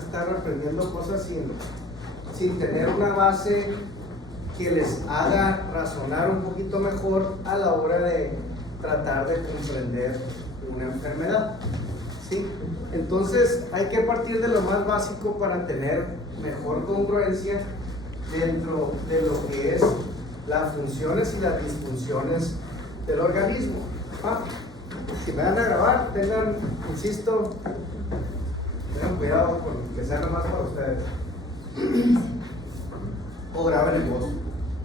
estar aprendiendo cosas sin tener una base que les haga razonar un poquito mejor a la hora de tratar de comprender una enfermedad. ¿Sí? Entonces hay que partir de lo más básico para tener mejor congruencia dentro de lo que es las funciones y las disfunciones del organismo. Si me van a grabar, tengan, insisto, tengan cuidado con que sea nomás para ustedes. O graben en voz,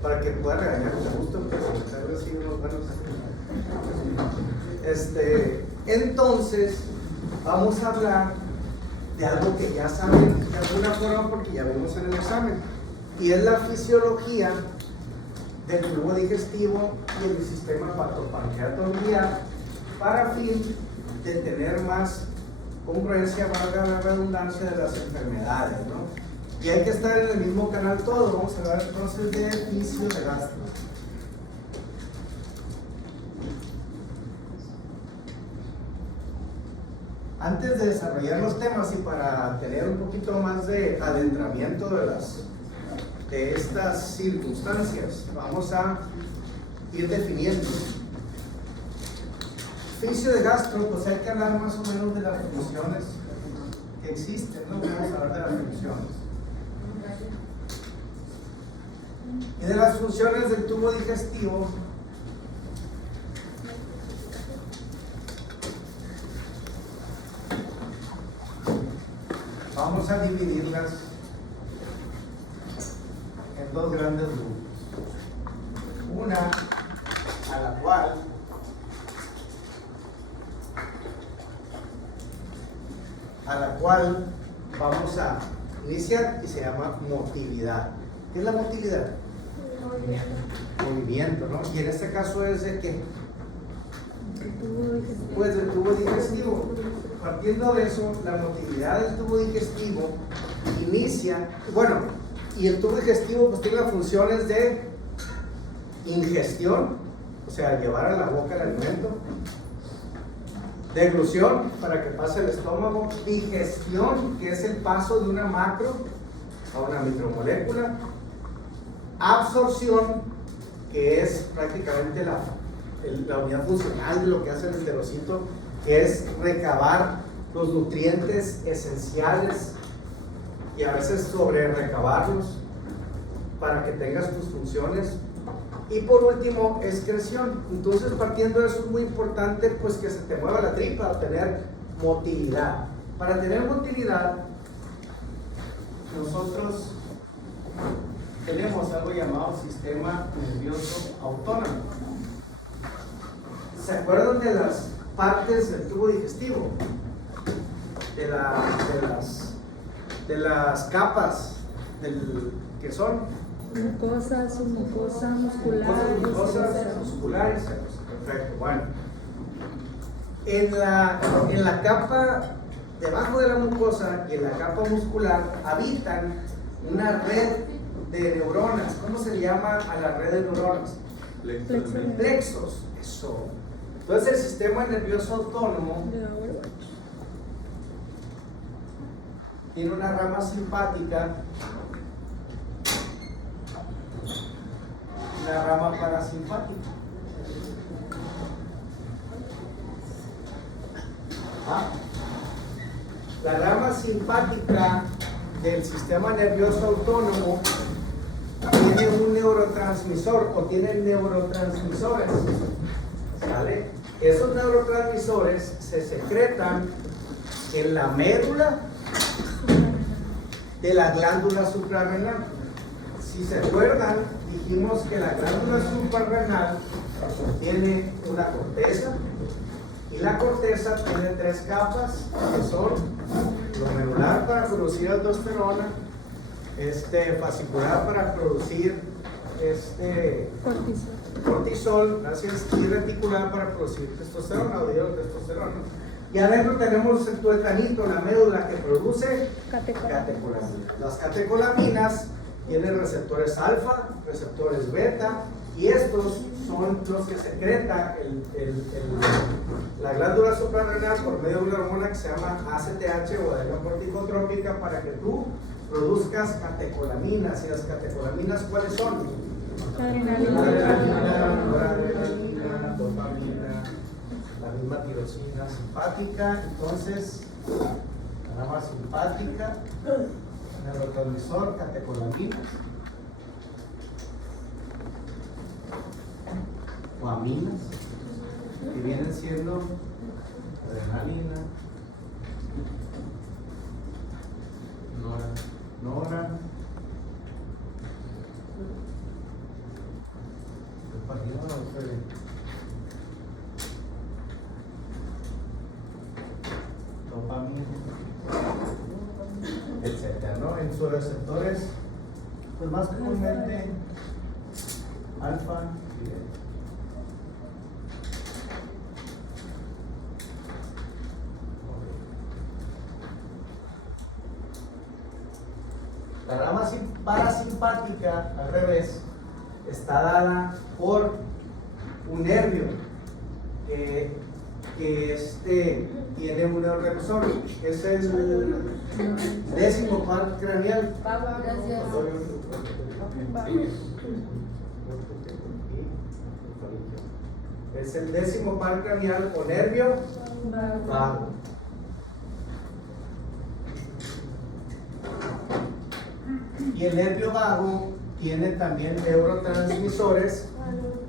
para que puedan regañar con gusto, porque algo así unos buenos. Entonces, vamos a hablar de algo que ya saben de alguna forma porque ya vimos en el examen, y es la fisiología del tubo digestivo y el sistema hepatopancreato biliar, para fin de tener más congruencia, valga la redundancia, de las enfermedades, ¿no? Y hay que estar en el mismo canal todos. Vamos a hablar entonces de fisio de gastro. Antes de desarrollar los temas y para tener un poquito más de adentramiento de estas circunstancias, vamos a ir definiendo. Fisio de gastro, pues hay que hablar más o menos de las funciones que existen, ¿no? Vamos a hablar de las funciones. Y de las funciones del tubo digestivo, vamos a dividirlas en dos grandes grupos. Una a la cual vamos a iniciar y se llama motilidad. ¿Qué es la motilidad? Movimiento, ¿no? Y en este caso es de ¿qué? Pues del tubo digestivo. Partiendo de eso, la motilidad del tubo digestivo inicia, bueno, y el tubo digestivo pues tiene las funciones de ingestión, o sea, llevar a la boca el alimento, deglución, para que pase el estómago, digestión, que es el paso de una macro a una micromolécula, absorción, que es prácticamente la unidad funcional de lo que hace el enterocito, que es recabar los nutrientes esenciales y a veces sobre recabarlos para que tengas tus funciones. Y por último, excreción. Entonces, partiendo de eso, es muy importante pues que se te mueva la tripa, tener motilidad. Para tener motilidad, nosotros tenemos algo llamado sistema nervioso autónomo. ¿Se acuerdan de las partes del tubo digestivo? De las capas que son mucosas, musculares. Mucosas musculares. Perfecto. Bueno, en la capa debajo de la mucosa y en la capa muscular habitan una red de neuronas. ¿Cómo se llama a la red de neuronas? Plexos. Eso. Entonces el sistema nervioso autónomo tiene una rama simpática, una rama parasimpática. La rama simpática del sistema nervioso autónomo tiene un neurotransmisor o tiene neurotransmisores. ¿Sale? Esos neurotransmisores se secretan en la médula de la glándula suprarrenal. Si se acuerdan, dijimos que la glándula suprarrenal tiene una corteza, y la corteza tiene tres capas, que son glomerular para producir aldosterona, fascicular para producir cortisol, gracias, y reticular para producir testosterona o dihidrotestosterona. Y adentro tenemos el tuetanito, la médula, que produce catecolaminas. Las catecolaminas tienen receptores alfa, receptores beta Y estos son los que secreta la glándula suprarrenal por medio de una hormona que se llama ACTH o adrenal corticotrópica para que tú produzcas catecolaminas. ¿Y las catecolaminas cuáles son? Adrenalina. Adrenalina, noradrenalina, dopamina, la misma tirosina simpática. Entonces, nada más simpática, neurotransmisor, catecolaminas. O aminas, que vienen siendo adrenalina, nora, dopamina, etcétera, ¿no? En sus receptores, pues más comúnmente alfa y beta. La rama parasimpática, al revés, está dada por un nervio que tiene un neurotransmisor. Es el 10º par craneal. Es el 10º par craneal o nervio vago. Y el nervio vago tiene también neurotransmisores,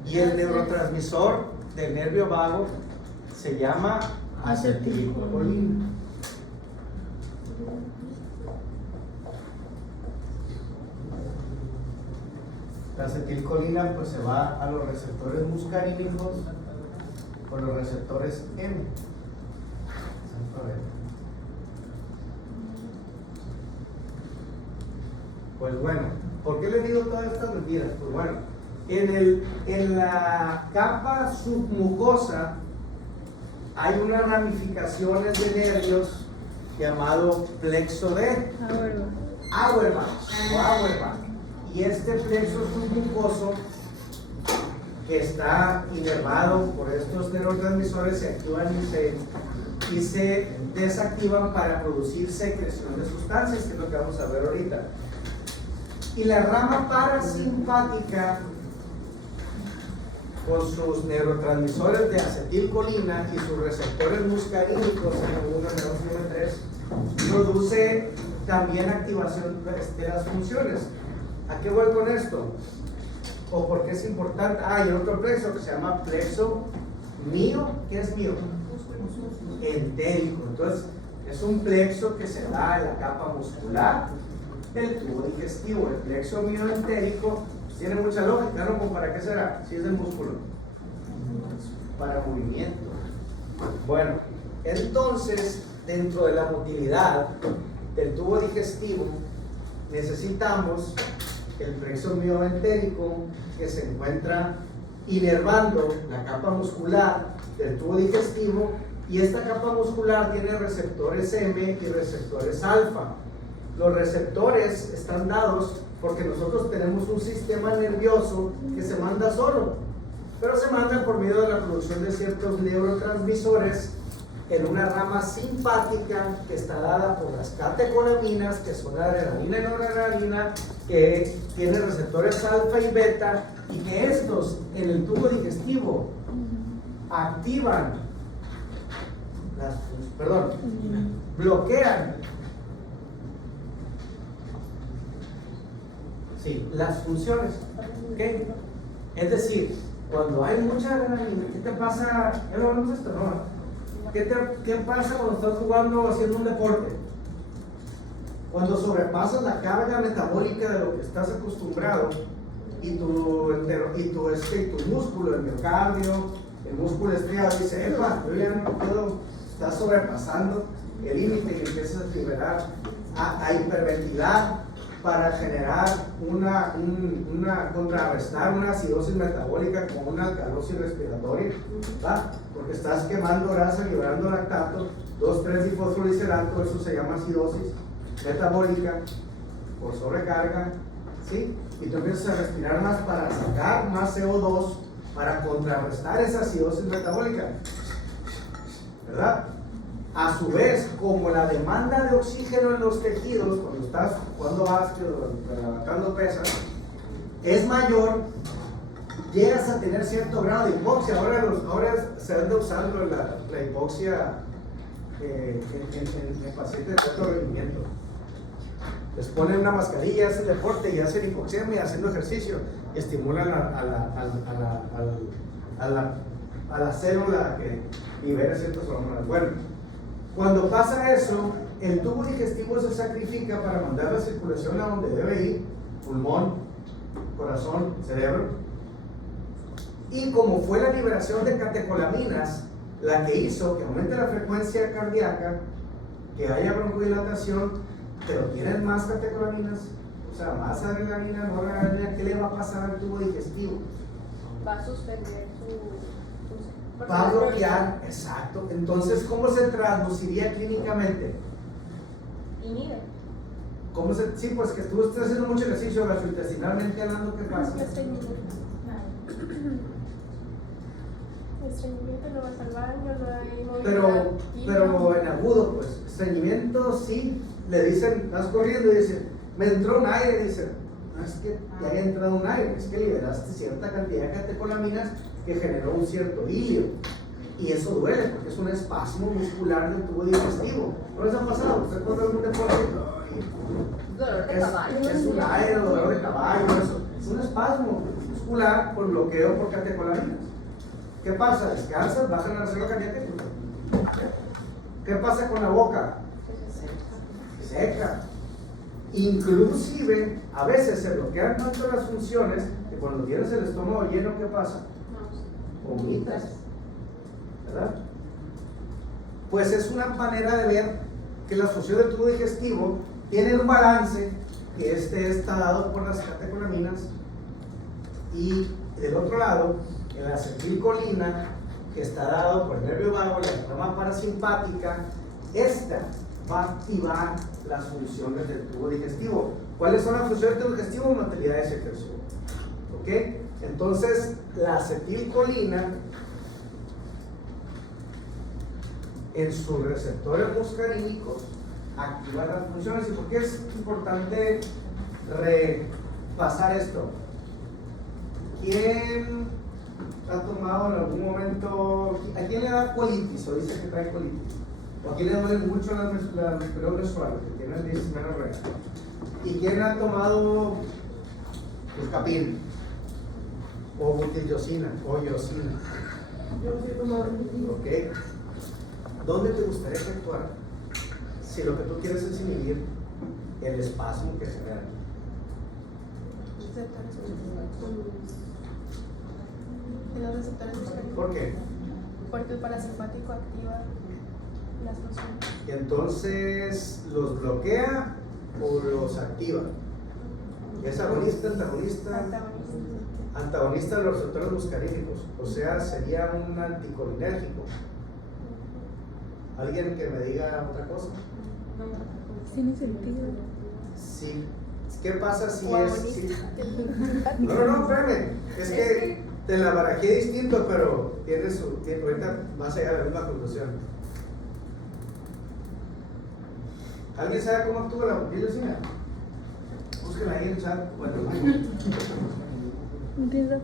y el neurotransmisor del nervio vago se llama acetilcolina. La acetilcolina pues se va a los receptores muscarínicos o los receptores M. Pues bueno, ¿por qué les digo todas estas mentiras? Pues bueno, en la capa submucosa hay unas ramificaciones de nervios llamado plexo de Auerbach. Y este plexo submucoso que está inervado por estos neurotransmisores se activan y se desactivan para producir secreción de sustancias, que es lo que vamos a ver ahorita. Y la rama parasimpática, con sus neurotransmisores de acetilcolina y sus receptores muscarínicos, N1, N2, N3, produce también activación de las funciones. ¿A qué voy con esto? ¿O por qué es importante? Hay otro plexo que se llama plexo mío. ¿Qué es mío? Entérico. Entonces, es un plexo que se da en la capa muscular del tubo digestivo. El plexo mioentérico pues tiene mucha lógica, ¿no? ¿Como para qué será? Si es del músculo. Para movimiento. Bueno, entonces, dentro de la motilidad del tubo digestivo, necesitamos el plexo mioentérico que se encuentra inervando la capa muscular del tubo digestivo, y esta capa muscular tiene receptores M y receptores alfa. Los receptores están dados porque nosotros tenemos un sistema nervioso que se manda solo, pero se manda por medio de la producción de ciertos neurotransmisores en una rama simpática que está dada por las catecolaminas, que son adrenalina y noradrenalina, que tienen receptores alfa y beta, y que estos en el tubo digestivo activan bloquean las funciones. ¿Okay? Es decir, cuando hay mucha adrenalina, ¿qué te pasa? Ya lo hablamos de esto, ¿no? ¿Qué pasa cuando estás jugando o haciendo un deporte? Cuando sobrepasas la carga metabólica de lo que estás acostumbrado, y tu músculo, el miocardio, el músculo estriado dice: epa, yo ya no puedo, estás sobrepasando el límite, y empiezas a liberar, a hiperventilar para generar contrarrestar una acidosis metabólica con una alcalosis respiratoria, ¿va? Porque estás quemando grasa, liberando lactato, 2,3-difosfolidiserato, eso se llama acidosis metabólica por sobrecarga, ¿sí? Y tú empiezas a respirar más para sacar más CO2 para contrarrestar esa acidosis metabólica, ¿verdad? A su vez, como la demanda de oxígeno en los tejidos cuando estás jugando básquet o levantando pesas es mayor, llegas a tener cierto grado de hipoxia. Ahora se anda usando la hipoxia en pacientes de alto rendimiento. Les ponen una mascarilla, hacen deporte y hacen hipoxemia haciendo ejercicio y estimulan a la célula que libera ciertas hormonas. Bueno, cuando pasa eso, el tubo digestivo se sacrifica para mandar la circulación a donde debe ir: pulmón, corazón, cerebro. Y como fue la liberación de catecolaminas la que hizo que aumente la frecuencia cardíaca, que haya broncodilatación, pero tienes más catecolaminas, o sea, más adrenalina, noradrenalina, ¿qué le va a pasar al tubo digestivo? Va a suspender su Va a bloquear, exacto. Entonces, ¿cómo se traduciría clínicamente? Inhibe. ¿Cómo se? Sí, pues que tú estás haciendo mucho ejercicio gastrointestinalmente hablando, ¿qué pasa? Estreñimiento, no vas al baño, no hay movilidad. Pero en agudo, pues, estreñimiento sí, le dicen, estás corriendo y dicen, me entró un aire, dicen, no es que te haya entrado un aire, es que liberaste cierta cantidad de catecolaminas que generó un cierto hilio. Y eso duele porque es un espasmo muscular del tubo digestivo. ¿No les ha pasado? ¿Usted cuando algún deporte? Dolor de caballo. Es un aire, dolor de caballo, eso. Es un espasmo muscular por bloqueo por catecolaminas. ¿Qué pasa? Descansas, bajan la reserva cardíaca. ¿Qué pasa con la boca? Seca. Inclusive, a veces se bloquean tanto las funciones que cuando tienes el estómago lleno, ¿qué pasa? Vomitas, ¿verdad? Pues es una manera de ver que la función del tubo digestivo tiene un balance, que está dado por las catecolaminas, y del otro lado, la acetilcolina, que está dado por el nervio vago, la rama parasimpática, esta va a activar las funciones del tubo digestivo. ¿Cuáles son las funciones del tubo digestivo? Motilidad y secreción. ¿Ok? Entonces, la acetilcolina en sus receptores muscarínicos activa las funciones. ¿Y por qué es importante repasar esto? ¿Quién ha tomado en algún momento, a quién le da colitis o dice que trae colitis? ¿O a quién le duelen mucho las periodos menstruales, que tienen dismenorrea? ¿Y quién ha tomado Buscapin? O butildiosina, o iosina. ¿Ok? ¿Dónde te gustaría que actuara? Si lo que tú quieres es inhibir el espasmo que genera. En los receptores musculares. ¿Por qué? Porque el parasimpático activa las funciones. Y entonces, ¿los bloquea o los activa? ¿Es agonista, antagonista? Antagonista de los receptores muscarínicos, o sea, sería un anticolinérgico. ¿Alguien que me diga otra cosa? Tiene sentido. Sí. ¿Qué pasa si O es...? agonista. Si... No, espérame. Es que te la barajé distinto, pero tiene su tiempo. Ahorita vas a llegar a la misma conclusión. ¿Alguien sabe cómo actúa la butildiosina? Búsquenla ahí en el chat. Bueno, Entiendo.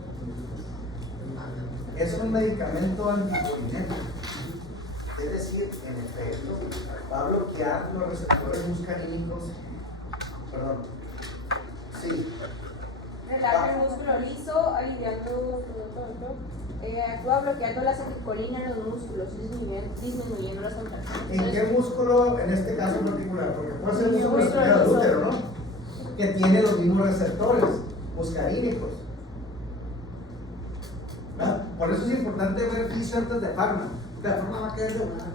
es un medicamento anticolinérgico. Es decir, en efecto, va a bloquear los receptores muscarínicos. Perdón. Sí. Relaja el músculo liso, aliviando, actúa bloqueando la acetilcolina en los músculos, disminuyendo las contracciones. ¿En qué músculo en este caso en particular? Porque puede ser el músculo Músculo del liso. útero, ¿no? Que tiene los mismos receptores muscarínicos. ¿Verdad? Por eso es importante ver fisio antes de farma. La farma va a caer de volada,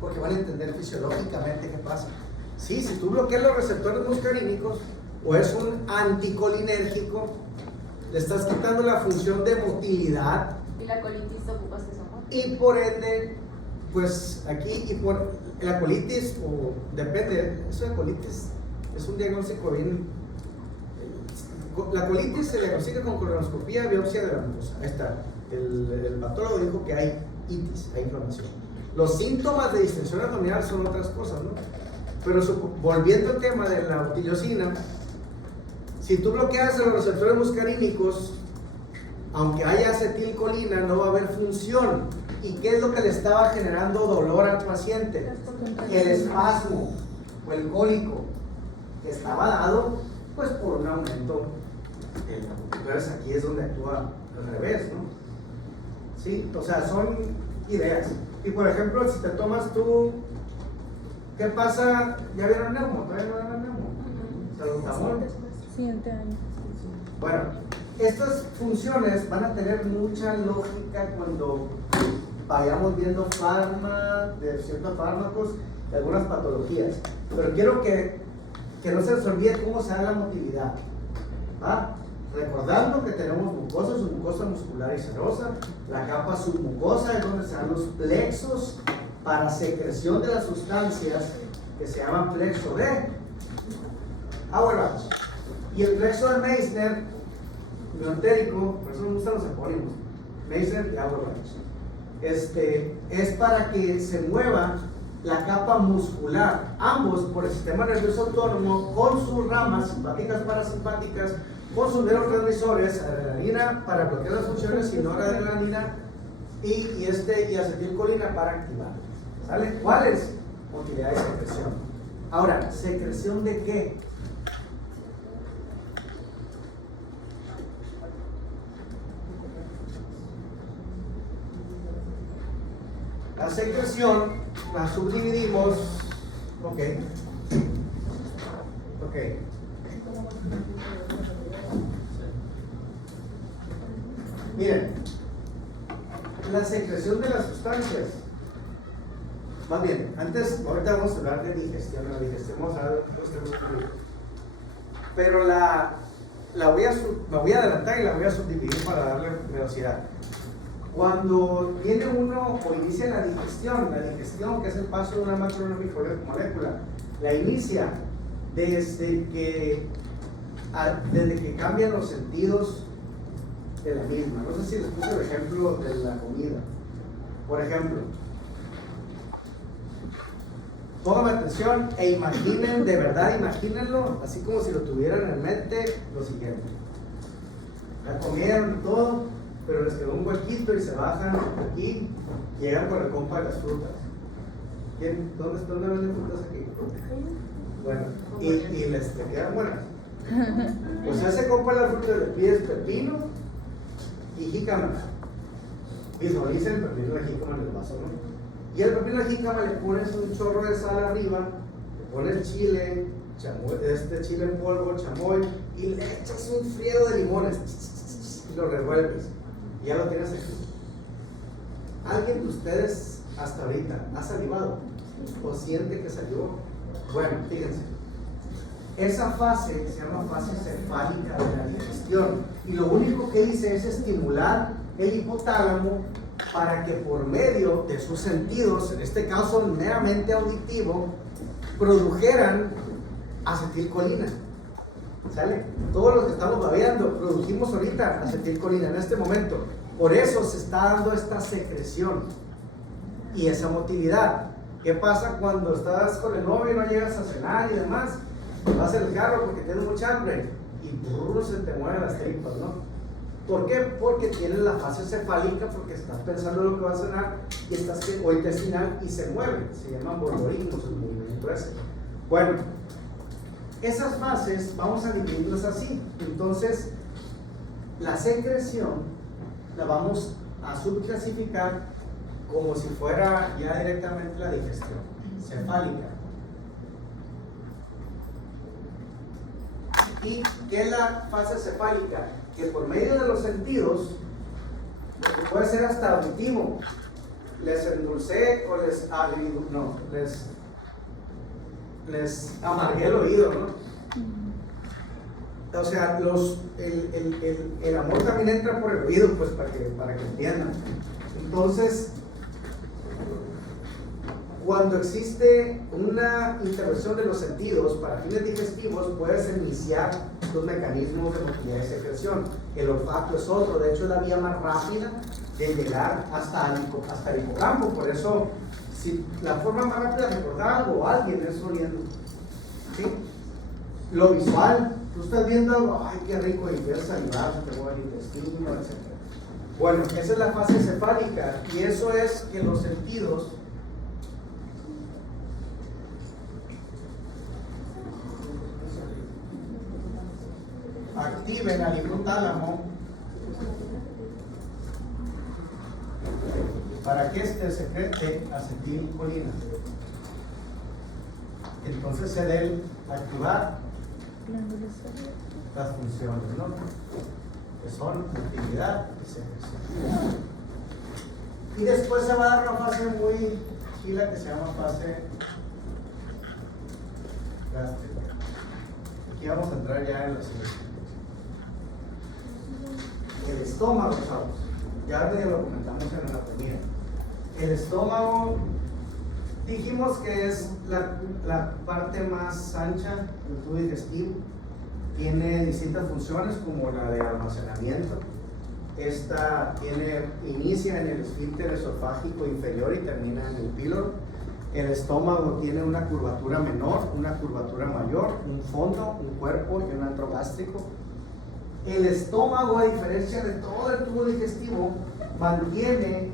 porque van a entender fisiológicamente qué pasa. Sí, si tú bloqueas los receptores muscarínicos o es un anticolinérgico, le estás quitando la función de motilidad Y la colitis te ocupas de eso, ¿no? y por ende, pues aquí, y por la colitis, o depende, eso de colitis es un diagnóstico bien, La colitis se diagnostica con colonoscopía, biopsia de la mucosa. Ahí está. El patólogo dijo que hay itis, hay inflamación. Los síntomas de distensión abdominal son otras cosas, ¿no? Pero volviendo al tema de la utiliosina, si tú bloqueas los receptores muscarínicos, aunque haya acetilcolina, no va a haber función. ¿Y qué es lo que le estaba generando dolor al paciente? El espasmo o el cólico, que estaba dado pues por un aumento. Entonces aquí es donde actúa al revés, ¿no? Sí, o sea, son ideas. Y por ejemplo, si te tomas tú, ¿qué pasa? ¿Ya vieron Neumo? ¿Todavía no vieron Neumo? ¿Salbutamol? Siguiente año. Bueno, estas funciones van a tener mucha lógica cuando vayamos viendo de ciertos fármacos de algunas patologías. Pero quiero que no se les olvide cómo se da la motilidad. ¿Va? Recordando que tenemos mucosa, submucosa muscular y serosa. La capa submucosa es donde se dan los plexos para secreción de las sustancias que se llaman plexo de Auerbach. Y el plexo de Meissner, miontérico, por eso me gustan los epónimos, Meissner y Auerbach, es para que se mueva la capa muscular, ambos por el sistema nervioso autónomo, con sus ramas simpáticas, parasimpáticas, con sus neurotransmisores, adrenalina para bloquear las funciones y noradrenalina y acetilcolina para activar. ¿Sale? ¿Cuál es? Motilidad y secreción. Ahora, ¿secreción de qué? La secreción la subdividimos, ok. Miren, la secreción de las sustancias. Más bien, ahorita vamos a hablar de digestión, la digestión vamos a ver los temas. Pero me voy a adelantar y la voy a subdividir para darle velocidad. Cuando tiene uno o inicia la digestión, que es el paso de una macromolécula, la inicia desde que cambian los sentidos de la misma. No sé si les puse el ejemplo de la comida. Por ejemplo, pónganme atención e imaginen, de verdad imagínenlo, así como si lo tuvieran en mente, lo siguiente. La comieron todo, pero les quedó un huequito y se bajan aquí, llegan por el compa de las frutas. ¿Dónde venden frutas aquí? Bueno, y les quedan buenas. Pues a ese compa de las frutas le pides pepino y jícama. Visualiza el pepino y la jícama en el vaso, ¿no? Y el pepino y la jícama le pones un chorro de sal arriba, le pones chile, chile en polvo, chamoy, y le echas un friego de limones y lo revuelves. Y ya lo tienes aquí. ¿Alguien de ustedes hasta ahorita ha salivado? ¿O siente que salivó? Bueno, fíjense. Esa fase se llama fase cefálica de la digestión. Y lo único que dice es estimular el hipotálamo para que por medio de sus sentidos, en este caso meramente auditivo, produjeran acetilcolina. ¿Sale? Todos los que estamos babeando produjimos ahorita acetilcolina en este momento. Por eso se está dando esta secreción y esa motilidad. ¿Qué pasa cuando estás con el novio y no llegas a cenar y demás? Vas en el carro porque tienes mucha hambre y se te mueven las tripas, ¿no? ¿Por qué? Porque tienes la fase cefálica, porque estás pensando en lo que vas a cenar y estás o intestinal y se mueve. Se llaman borborismos, el movimiento ese. Bueno, esas fases vamos a dividirlas así. Entonces, la secreción la vamos a subclasificar como si fuera ya directamente la digestión cefálica. ¿Y qué es la fase cefálica? Que por medio de los sentidos, porque puede ser hasta auditivo, les endulcé o les amargué el oído, ¿no? O sea, el amor también entra por el oído, pues para que entiendan. Entonces, Cuando existe una intervención de los sentidos para fines digestivos, puedes iniciar los mecanismos de motilidad y secreción. El olfato es otro, de hecho es la vía más rápida de llegar hasta el hipocampo. Por eso, si la forma más rápida de recordar algo o alguien es oliendo. ¿Sí? Lo visual, tú estás viendo algo, ay, qué rico, y ves salivar, se te mueve el intestino, etc. Bueno, esa es la fase cefálica, y eso es que los sentidos activen al hipotálamo para que éste secrete acetilcolina. Entonces se debe activar las funciones, ¿no? Que son motilidad y secreción. Y después se va a dar una fase muy chila que se llama fase gástrica. Aquí vamos a entrar ya en la siguiente. El estómago, chavos, ya lo comentamos en la comida. El estómago, dijimos que es la parte más ancha del tubo digestivo. Tiene distintas funciones como la de almacenamiento. Esta inicia en el esfínter esofágico inferior y termina en el píloro. El estómago tiene una curvatura menor, una curvatura mayor, un fondo, un cuerpo y un antro gástrico. El estómago, a diferencia de todo el tubo digestivo, mantiene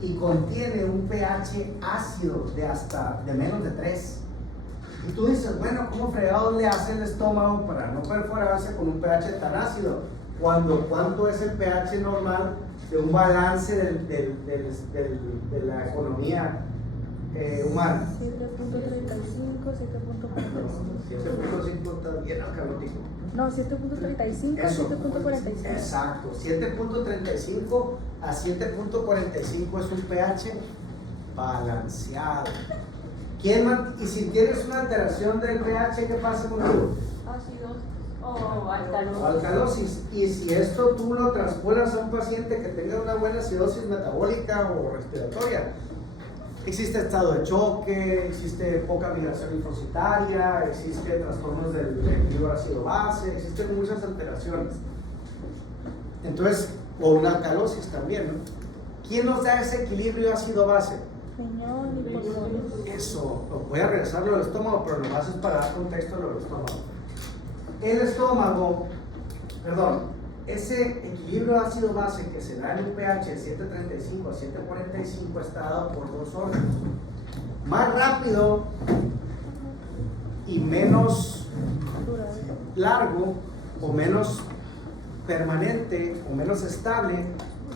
y contiene un pH ácido de menos de 3. Y tú dices, bueno, ¿cómo fregados le hace el estómago para no perforarse con un pH tan ácido? ¿Cuánto es el pH normal de un balance de la economía humana? 7.35, 7.45. 7.5 está bien acalótico. No, 7.35 a 7.45. Exacto, 7.35 a 7.45 es un pH balanceado. Y si tienes una alteración del pH, ¿qué pasa contigo? Ácidos o alcalosis. Alcalosis. Y si esto tú lo traspolas a un paciente que tenga una buena acidosis metabólica o respiratoria, existe estado de choque, existe poca migración linfocitaria, existe trastornos del equilibrio ácido-base, existen muchas alteraciones. Entonces, o una alcalosis también, ¿no? ¿Quién nos da ese equilibrio ácido-base? Riñón y pulmones. Eso, voy a regresarlo al estómago, pero nomás es para dar contexto a lo del estómago. El estómago, ese equilibrio ácido-base que se da en un pH de 7.35 a 7.45 está dado por dos órganos. Más rápido y menos largo o menos permanente o menos estable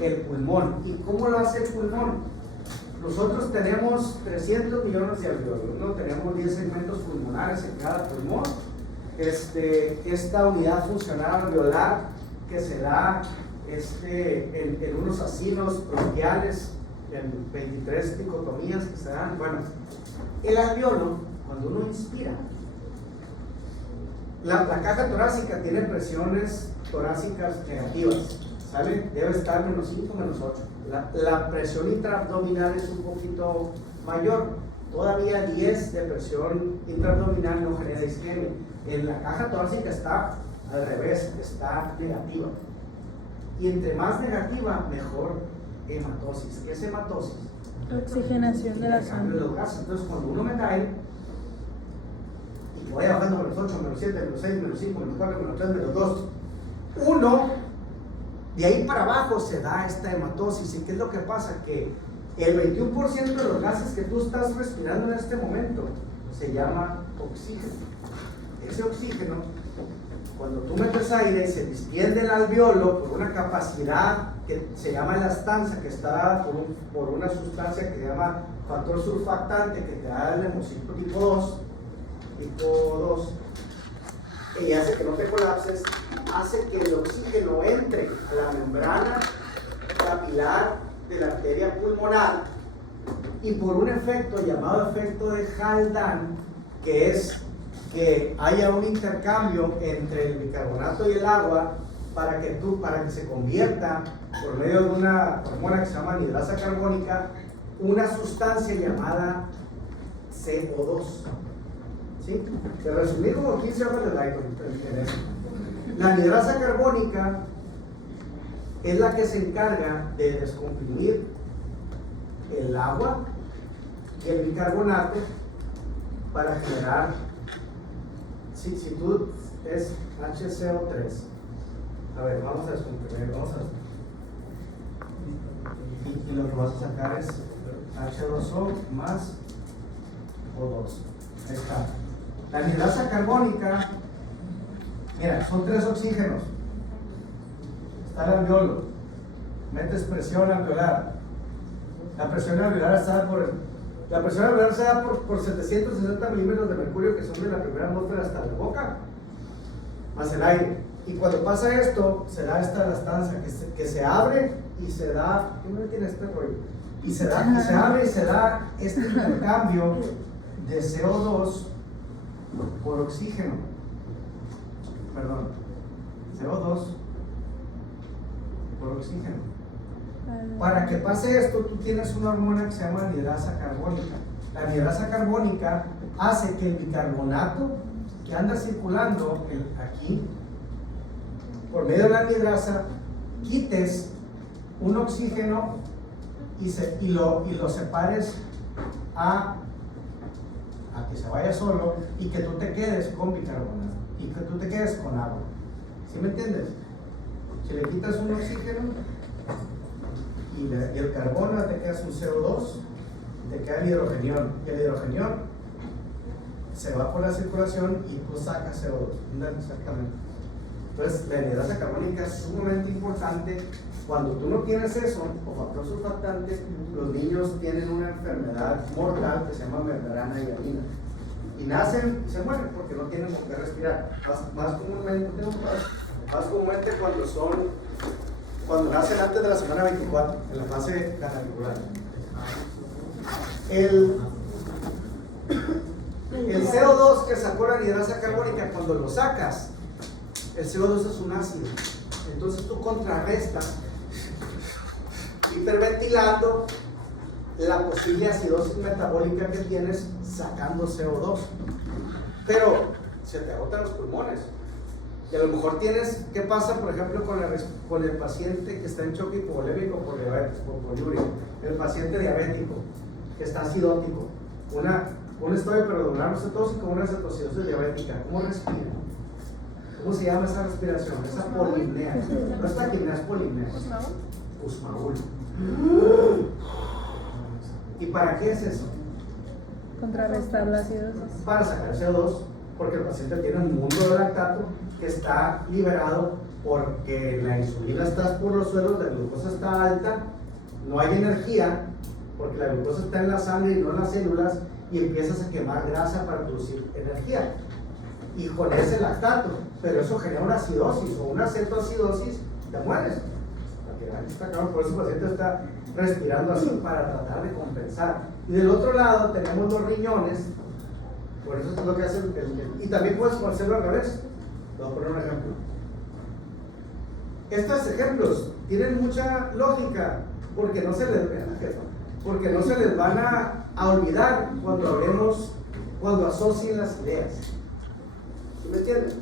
el pulmón. ¿Y cómo lo hace el pulmón? Nosotros tenemos 300 millones de alveolos, ¿no? Tenemos 10 segmentos pulmonares en cada pulmón. Esta unidad funcional alveolar que se da en unos acinos bronquiales, en 23 dicotomías que se dan. Bueno, el alveolo, cuando uno inspira, la caja torácica tiene presiones torácicas negativas, ¿sale? Debe estar menos 5, menos 8. La presión intraabdominal es un poquito mayor, todavía 10 de presión intraabdominal no genera isquemia. En la caja torácica está al revés, está negativa. Y entre más negativa, mejor hematosis. ¿Qué es hematosis? Oxigenación de la Cambio de sangre. los gases. Entonces, cuando uno me cae y que vaya bajando menos 8, menos 7, menos 6, menos 5, menos 4, menos 3, menos 2, de ahí para abajo se da esta hematosis. ¿Y qué es lo que pasa? Que el 21% de los gases que tú estás respirando en este momento se llama oxígeno. Ese oxígeno, cuando tú metes aire, se distiende el alveolo por una capacidad que se llama elastancia, que está dada por una sustancia que se llama factor surfactante, que te da el hemociclo tipo 2, y hace que no te colapses, hace que el oxígeno entre a la membrana capilar de la arteria pulmonar, y por un efecto llamado efecto de Haldane, que es que haya un intercambio entre el bicarbonato y el agua para que se convierta por medio de una hormona que se llama anhidrasa carbónica, una sustancia llamada CO2. ¿Sí? De resumir como 15 horas de like en eso. La anhidrasa carbónica es la que se encarga de descomprimir el agua y el bicarbonato para generar, si tú es HCO3, a ver, vamos a descomprimir, y lo que vas a sacar es H2O más O2. Ahí está. La anhidrasa carbónica, mira, son 3 oxígenos. Está el alveolo, metes presión alveolar. La presión alveolar se da por 760 milímetros de mercurio, que son de la primera atmósfera hasta la boca, más el aire. Y cuando pasa esto, se da esta elastanza que se abre y se da, ¿qué no tiene este rollo? Y se abre y se da este intercambio de CO2 por oxígeno. Perdón, CO2 por oxígeno. Para que pase esto, tú tienes una hormona que se llama anhidrasa carbónica. La anhidrasa carbónica hace que el bicarbonato que anda circulando aquí, por medio de la anhidrasa, quites un oxígeno y lo separes a que se vaya solo y que tú te quedes con bicarbonato y que tú te quedes con agua. ¿Sí me entiendes? Si le quitas un oxígeno y el carbono, te quedas un CO2, te queda el hidrogenión, y el hidrogenión se va por la circulación y tú sacas CO2. Exactamente. Entonces, la anhidrasa carbónica es sumamente importante. Cuando tú no tienes eso, o factor surfactante, los niños tienen una enfermedad mortal que se llama membrana hialina. Y nacen y se mueren porque no tienen con qué respirar. Más comúnmente cuando nacen antes de la semana 24, en la fase canalicular. El CO2 que sacó la anhidrasa carbónica, cuando lo sacas, el CO2 es un ácido. Entonces tú contrarrestas, hiperventilando, la posible acidosis metabólica que tienes sacando CO2. Pero se te agotan los pulmones. Y a lo mejor tienes, ¿qué pasa por ejemplo con el paciente que está en choque hipovolémico por diabetes, por poliuria? El paciente diabético que está acidótico, un estado hiperregular cetósico, una cetocidosis diabética. ¿Cómo respira? ¿Cómo se llama esa respiración? Esa polimnea. No es taquipnea, es polimnea. Usmaul. ¿Y para qué es eso? Contrarrestar la acidosis. Para sacar CO2, porque el paciente tiene un mundo de lactato que está liberado porque la insulina está por los suelos, la glucosa está alta, no hay energía, porque la glucosa está en la sangre y no en las células, y empiezas a quemar grasa para producir energía. Y con ese lactato, pero eso genera una acidosis o una cetoacidosis, te mueres. Por eso el paciente está respirando así para tratar de compensar. Y del otro lado tenemos los riñones, por eso es lo que hacen. Y también puedes hacerlo al revés. Voy a poner un ejemplo. Estos ejemplos tienen mucha lógica porque no se les van a olvidar cuando asocien las ideas. ¿Sí me entienden?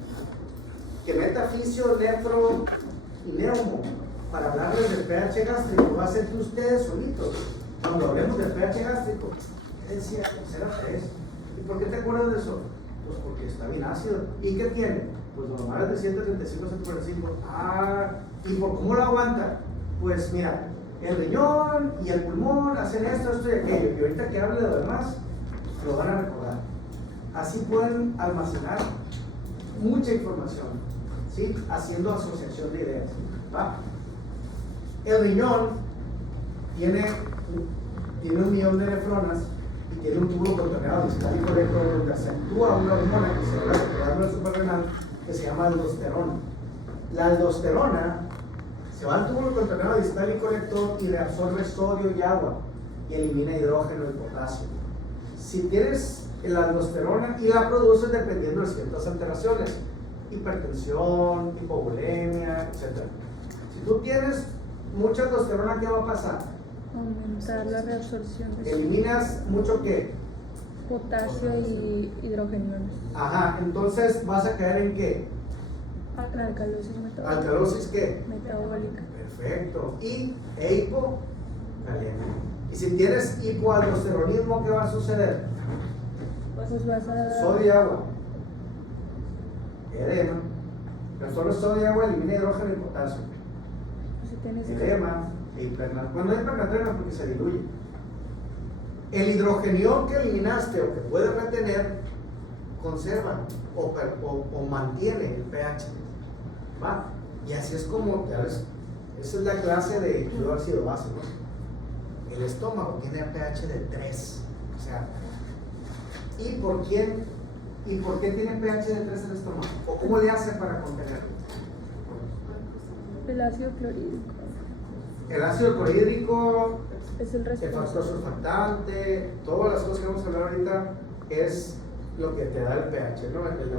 Que metafisio, nefro y neumo, para hablarles del pH gástrico, va a ser que ustedes solitos, cuando hablemos del pH gástrico, decía, será 3. ¿Y por qué te acuerdas de eso? Pues porque está bien ácido. ¿Y qué tiene? Pues normal es de 135 145. ¿Y por cómo lo aguanta? Pues mira, el riñón y el pulmón hacen esto y aquello, y ahorita que hable de lo demás, lo van a recordar. Así pueden almacenar mucha información, ¿sí? Haciendo asociación de ideas. ¿Va? El riñón tiene 1 millón de nefronas y tiene un tubo contorneado distal y colector donde se actúa una hormona que se llama la glándula suprarrenal, que se llama aldosterona. La aldosterona se va al tubo contorneado distal y colector y reabsorbe sodio y agua y elimina hidrógeno y potasio. Si tienes la aldosterona y la produces dependiendo de ciertas alteraciones, hipertensión, hipovolemia, etc. Si tú tienes mucha aldosterona, ¿qué va a pasar? Aumentar la reabsorción de Eliminas mucho ¿qué? Potasio y hidrógeno. Ajá, entonces vas a caer en qué? Alcalosis metabólica. ¿Alcalosis qué? Metabólica. Perfecto. Y hipocalemia. Y si tienes hipoaldosteronismo, ¿qué va a suceder? Pues vas a... Sodio y agua. Edema. Pero solo sodio y agua elimina hidrógeno y potasio. Si tienes... Edema e hipernatremia. Cuando hay hipernatremia porque se diluye. El hidrogenión que eliminaste o que puedes retener, conserva o mantiene el pH. ¿Va? Y así es como, ya ves, esa es la clase de ácido base, ¿no? El estómago tiene pH de 3. O sea, ¿y por qué tiene pH de 3 el estómago? ¿O cómo le hace para contenerlo? El ácido clorhídrico. El ácido clorhídrico, Es el el factor responsable. surfactante, todas las cosas que vamos a hablar ahorita es lo que te da el pH, ¿no? La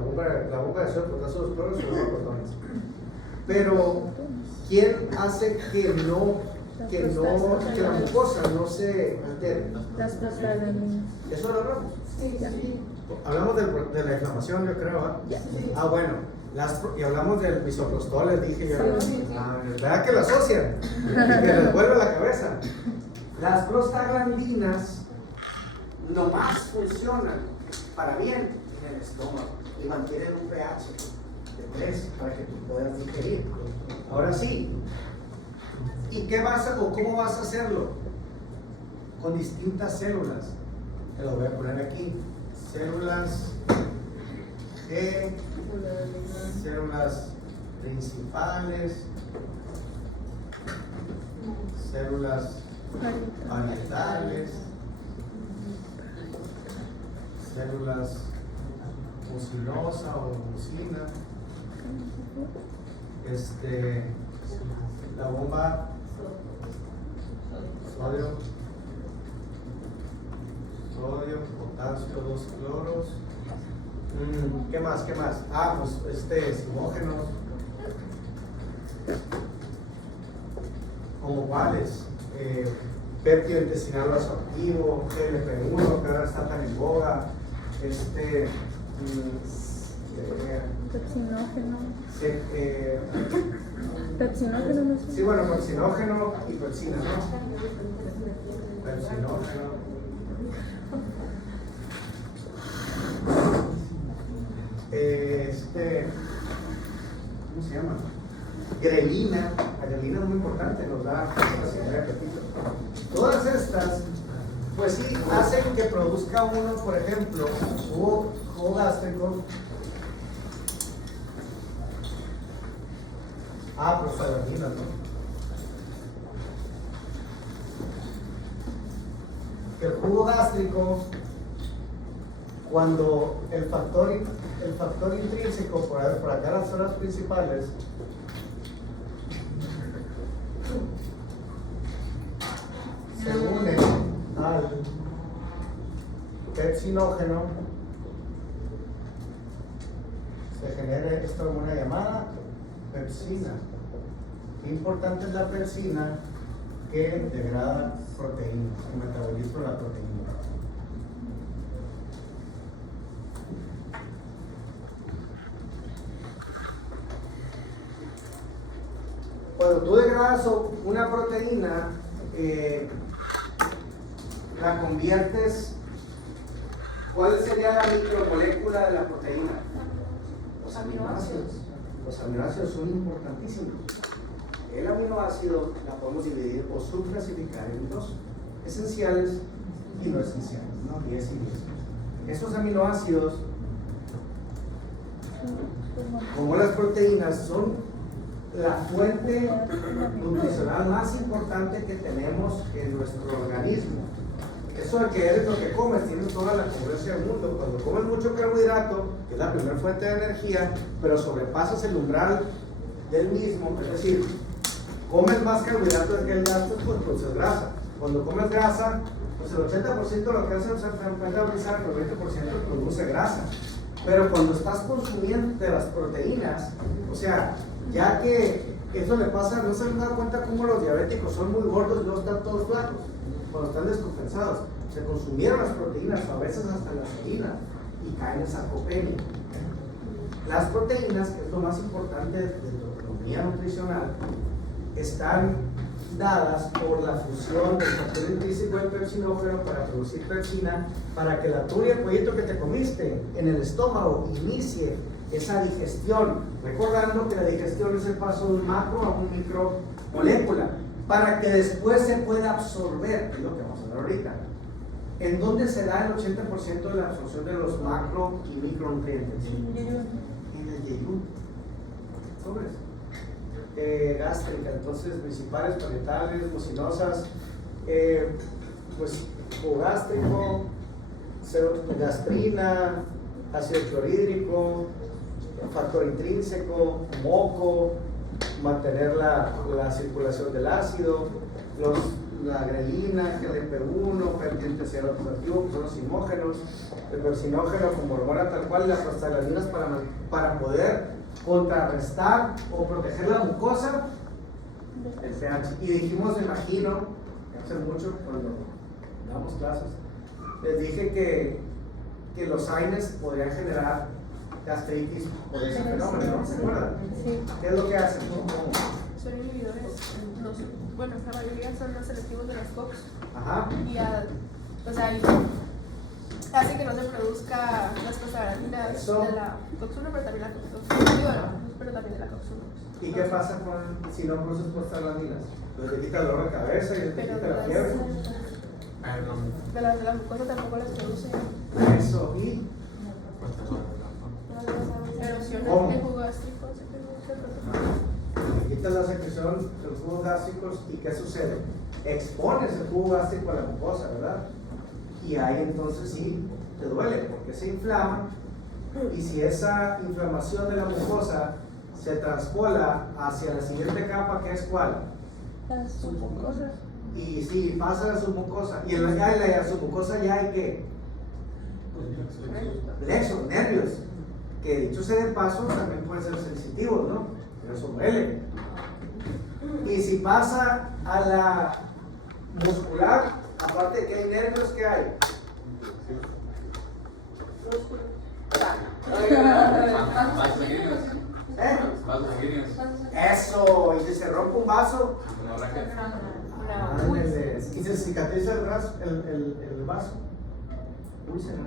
bomba de sodio, potasio, los cloros y los protones. Pero, ¿quién hace que la mucosa no se altere? Las prostaglandinas. ¿Eso lo hablamos? Ya. Hablamos de la inflamación, yo creo, ¿ah? Ya. Ah, bueno. Y hablamos del misoprostol, les dije yo. Sí. Ah, ¿verdad que lo asocian? Que les vuelve la cabeza. Las prostaglandinas nomás funcionan para bien en el estómago y mantienen un pH de 3 para que tú puedas digerir. Ahora sí, ¿y qué vas a, o cómo vas a hacerlo? Con distintas células. Te lo voy a poner aquí. Células G, células principales, células parietales, células mucinosa o mucina, la bomba sodio, potasio, 2 cloros. ¿Qué más? Ah, pues simógenos. ¿Como cuáles? Péptido intestinal vasoactivo, GLP-1, que ahora está tan en boga. Pepsinógeno. Pepsinógeno no sé. Sí, bueno, pepsinógeno y pepsina, ¿no? Pepsinógeno. ¿Cómo se llama? Grelina. La grelina es muy importante, nos da capacidad de apetito. Todas estas, pues sí, hacen que produzca uno, por ejemplo, jugo gástrico. Prostaglandinas, ¿no? El jugo gástrico, cuando el factor intrínseco, por acá las zonas principales, se une al pepsinógeno, se genera esta hormona llamada pepsina. Qué importante es la pepsina, que degrada proteínas, el metabolismo de la proteína. Cuando tú degradas una proteína, la conviertes. ¿Cuál sería la micromolécula de la proteína? Los aminoácidos. Los aminoácidos son importantísimos. El aminoácido la podemos dividir o subclasificar en dos: esenciales y no esenciales, ¿no? 10 y 10. Esos aminoácidos, como las proteínas, son la fuente nutricional más importante que tenemos en nuestro organismo. Eso de que eres lo que comes, tienes toda la congruencia del mundo. Cuando comes mucho carbohidrato, que es la primera fuente de energía, pero sobrepasas el umbral del mismo, es decir, comes más carbohidrato de que el gasto, pues produces grasa. Cuando comes grasa, pues el 80% de lo que hace es metabolizar, el 20% produce grasa. Pero cuando estás consumiendo de las proteínas, o sea, ya que eso le pasa, no se han dado cuenta cómo los diabéticos son muy gordos y no están todos flacos cuando están descompensados. se consumieron las proteínas o a veces hasta las harinas y caen en sarcopenia. Las proteínas, que es lo más importante de la economía nutricional, están dadas por la fusión del factor intrínseco del pepsinógeno para producir pepsina, para que la tuna y el pollito que te comiste en el estómago inicie esa digestión, recordando que la digestión es el paso de un macro a un micromolécula, para que después se pueda absorber, es lo que vamos a ver ahorita. ¿En dónde se da el 80% de la absorción de los macro y micronutrientes? En el yeyún. ¿Sobres? Gástrica, entonces principales, parietales, mucinosas, pues jugo gástrico, gastrina, ácido clorhídrico, factor intrínseco, moco, mantener la circulación del ácido, la grelina, GLP-1, péptido activo, que son los sinógenos, el pepsinógeno como hormona tal cual, y las prostaglandinas para poder contrarrestar o proteger la mucosa, el pH. Y dijimos, me imagino, hace mucho cuando damos clases, les dije que los AINES podrían generar gastritis por ese fenómeno, ¿no? ¿Se acuerdan? Sí. ¿Qué es lo que hacen? Son inhibidores, bueno, la mayoría son los selectivos de las COX. Ajá. Y o sea, hace que no se produzca las prostaglandinas Eso. de la COX-1, pero también la COX-2. Pero también de la COX-1. ¿Y qué pasa si no produces prostaglandinas? Pues te quita el dolor de cabeza y te Pero quita la fiebre. de la mucosa tampoco las produce. Eso, y Erosiona ¿Cómo? el jugo gástrico, se produce. te quitas la secreción de los jugos gástricos y ¿qué sucede? Expones el jugo gástrico a la mucosa, ¿verdad? Y ahí entonces sí te duele porque se inflama, y si esa inflamación de la mucosa se traspola hacia la siguiente capa, que es ¿cuál? Las submucosas. Y si pasa la submucosa, y en la submucosa ya hay ¿qué? Plexos, nervios, que dicho sea de paso también pueden ser sensitivos, ¿no? Pero eso duele. Y si pasa a la muscular, aparte de que hay nervios, ¿qué hay? Eso, y si se rompe un vaso, y se cicatriza el vaso, úlcera.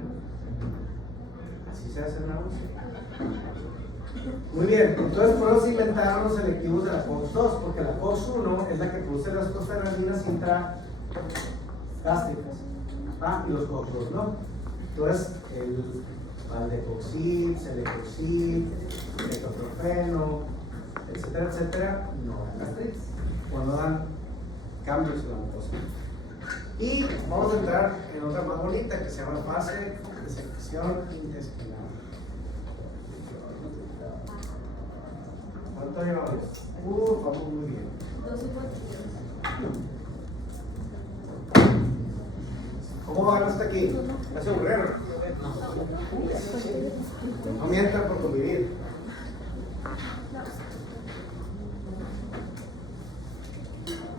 Así se hace una úlcera. Muy bien, entonces por eso se inventaron los selectivos de la COX-2, porque la COX-1 es la que produce las prostaglandinas intragástricas, y los COX-2 no. Entonces el valdecoxib, celecoxib, metotrofeno, etcétera, etcétera, no dan gastritis cuando dan cambios en la mucosa. Y vamos a entrar en otra más bonita que se llama fase de secreción intestinal. ¿Cuánto llevamos? Vamos muy bien. 12:42. ¿Cómo van hasta aquí? ¿Hace burrero? No mientan por convivir.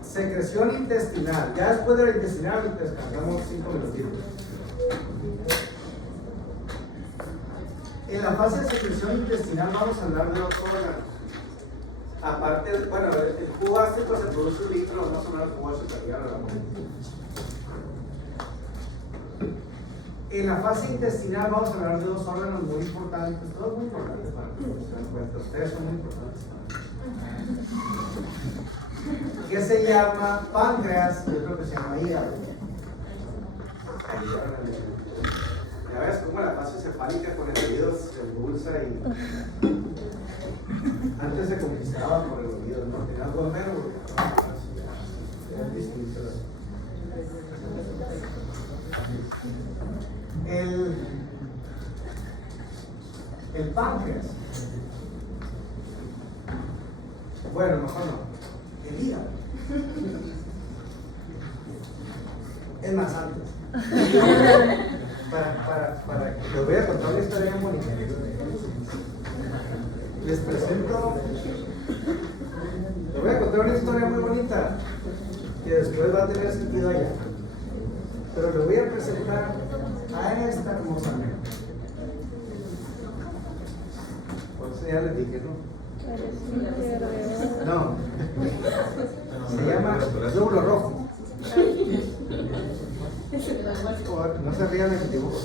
Secreción intestinal. Ya después de la intestinal descansamos 5 minutitos. En la fase de secreción intestinal vamos a hablar de 2 órganos. Aparte, bueno, el jugo gástrico se produce 1 litro más o menos de jugo superior a la mujer. En la fase intestinal vamos a hablar de 2 órganos muy importantes, todos muy importantes para que se den cuenta. Ustedes son muy importantes para mí. Que se llama páncreas y otro que se llama hígado. Ya ves cómo la fase cefálica con el oído se endulza y antes se conquistaba por el oído, ¿no? Tenía algo menos, era distinto. El páncreas. Bueno, mejor no. El hígado. Es más antes. Para que les voy a contar una historia bien bonita. Les presento. Les voy a contar una historia muy bonita que después va a tener sentido allá. pero le voy a presentar a esta hermosa nena. Por eso ya le dije, ¿no? Eres verde. No. Se llama glóbulo rojo. No se rían de mi dibujo.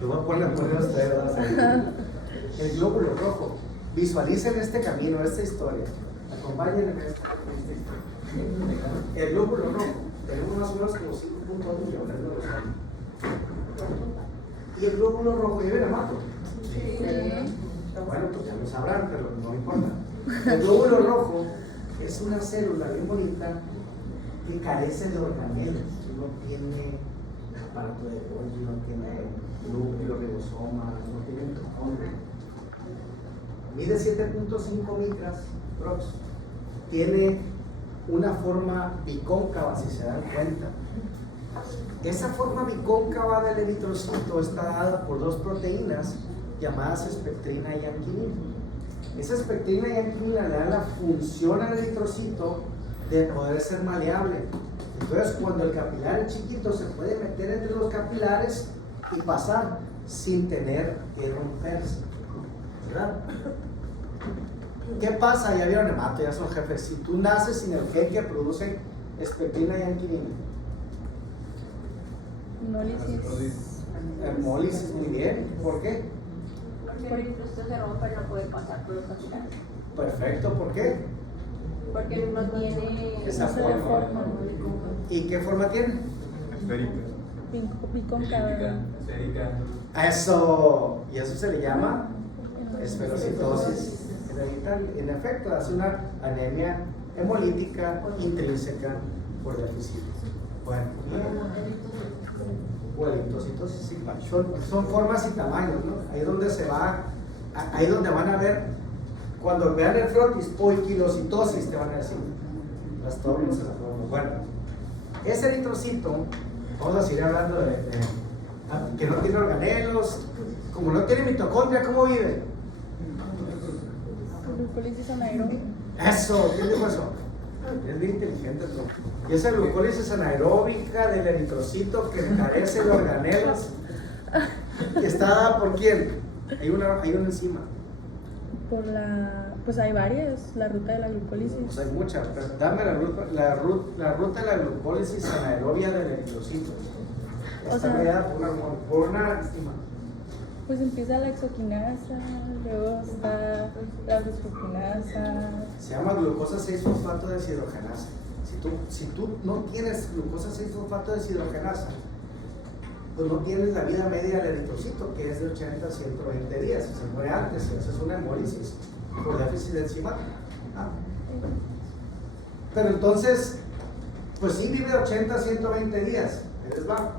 Lo voy a poner a ustedes. ¿Vas a ver? El glóbulo rojo. Visualicen este camino, esta historia. Acompáñenme en esta historia. El glóbulo rojo. Tenemos más o menos como 5.8 millones de personas. Y el glóbulo rojo vive en el mato. Bueno, pues ya lo sabrán, pero no importa. El glóbulo rojo es una célula bien bonita que carece de organelos. No tiene aparato de Golgi, no tiene núcleo, ribosoma, no tiene mitocondria. Mide 7.5 micras, prox. Tiene una forma bicóncava, si se dan cuenta. Esa forma bicóncava del eritrocito está dada por dos proteínas llamadas espectrina y anquinina. Esa espectrina y anquinina le dan la función al eritrocito de poder ser maleable. Entonces, cuando el capilar es chiquito, se puede meter entre los capilares y pasar sin tener que romperse, ¿verdad? ¿Qué pasa? Ya vieron hemato, ya son jefes. Si tú naces sin el gen que produce espectrina y anquinina, hemólisis, muy bien. ¿Por qué? Porque el eritrocito se rompe y no puede pasar por los capilares. Perfecto, ¿por qué? Porque no tiene Esa forma. ¿Y qué forma tiene? Esférica. Bicóncava. Esférica. Eso, y eso se le llama esferocitosis hereditaria. En efecto, hace una anemia hemolítica intrínseca por déficit. Bueno, o eritrocitosis, sí, son formas y tamaños, ¿no? Ahí es donde se va, ahí es donde van a ver, cuando vean el frotis, poiquilocitosis, te van a decir, las torres en la forma. Bueno, ese eritrocito, vamos a seguir hablando de que no tiene organelos, como no tiene mitocondria, ¿cómo vive? Glucólisis anaeróbica. Eso, ¿quién dijo eso? Es bien inteligente tú. Y esa glucólisis anaeróbica del eritrocito que carece de organelos, que está dada por quién? Hay una enzima. Por pues hay varias, la ruta de la glucólisis. Pues hay muchas, pero dame la ruta de la glucólisis anaerobia del eritrocito. O Está sea, mediada por una enzima. Pues empieza la exoquinasa, luego está la fosfoquinasa. Se llama glucosa 6-fosfato deshidrogenasa. Si tú no tienes glucosa 6-fosfato deshidrogenasa, pues no tienes la vida media del eritrocito, que es de 80 a 120 días. Si se muere antes, eso es una hemólisis por déficit enzimático. Pero entonces, pues sí vive de 80 a 120 días. Ahí les va.